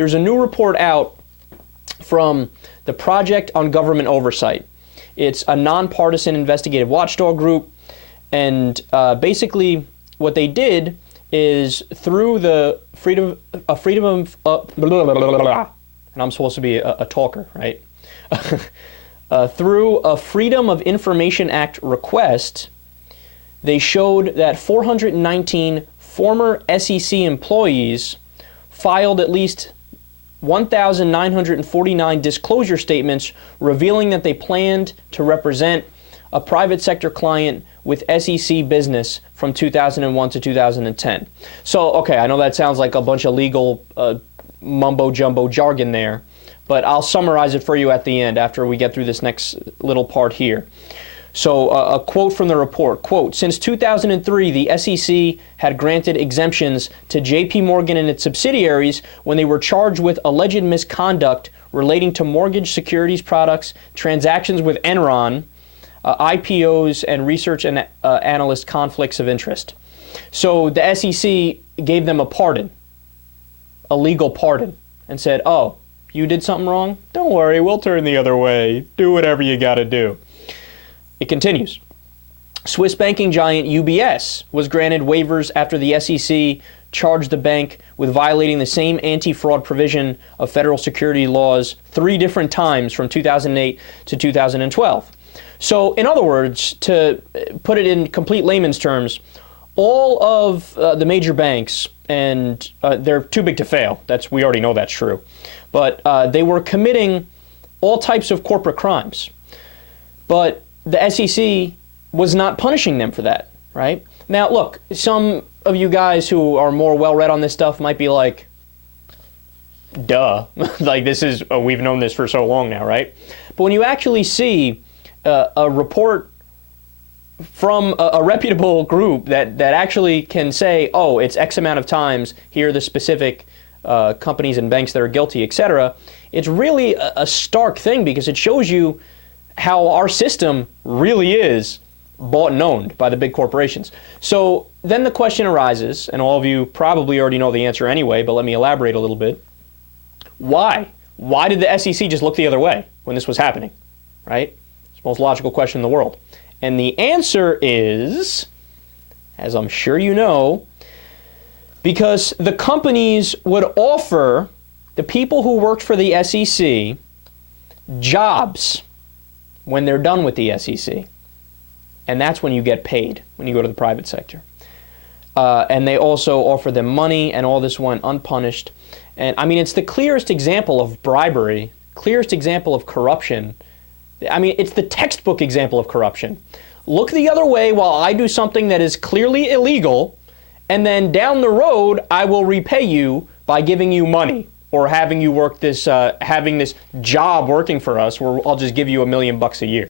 there's a new report out from the Project on Government Oversight. It's a nonpartisan investigative watchdog group, and basically what they did is through the freedom of and I'm supposed to be a talker, right? Through a Freedom of Information Act request, they showed that 419 former SEC employees filed at least 1,949 disclosure statements revealing that they planned to represent a private sector client with SEC business from 2001 to 2010. So, okay, I know that sounds like a bunch of legal mumbo-jumbo jargon there, but I'll summarize it for you at the end after we get through this next little part here. So a quote from the report, quote, since 2003, the SEC had granted exemptions to JP Morgan and its subsidiaries when they were charged with alleged misconduct relating to mortgage securities products, transactions with Enron, IPOs, and research and analyst conflicts of interest. So the SEC gave them a pardon, a legal pardon, and said, oh, you did something wrong? Don't worry, we'll turn the other way. Do whatever you got to do. It continues. Swiss banking giant UBS was granted waivers after the SEC charged the bank with violating the same anti-fraud provision of federal security laws 3 different times from 2008 to 2012. So, in other words, to put it in complete layman's terms, all of the major banks, and they're too big to fail. We already know that's true. But they were committing all types of corporate crimes. But the SEC was not punishing them for that, right? Now, look, some of you guys who are more well-read on this stuff might be like, duh, like we've known this for so long now, right? But when you actually see a report from a reputable group that actually can say, oh, it's X amount of times, here are the specific companies and banks that are guilty, etc., it's really a stark thing because it shows you how our system really is bought and owned by the big corporations. So then the question arises, and all of you probably already know the answer anyway, but let me elaborate a little bit. Why? Why did the SEC just look the other way when this was happening, right? It's the most logical question in the world. And the answer is, as I'm sure you know, because the companies would offer the people who worked for the SEC jobs when they're done with the SEC. And that's when you get paid, when you go to the private sector. And they also offer them money, and all this went unpunished. And I mean, it's the clearest example of bribery, clearest example of corruption. I mean, it's the textbook example of corruption. Look the other way while I do something that is clearly illegal, and then down the road, I will repay you by giving you money or having you work this, having this job working for us where I'll just give you $1 million a year.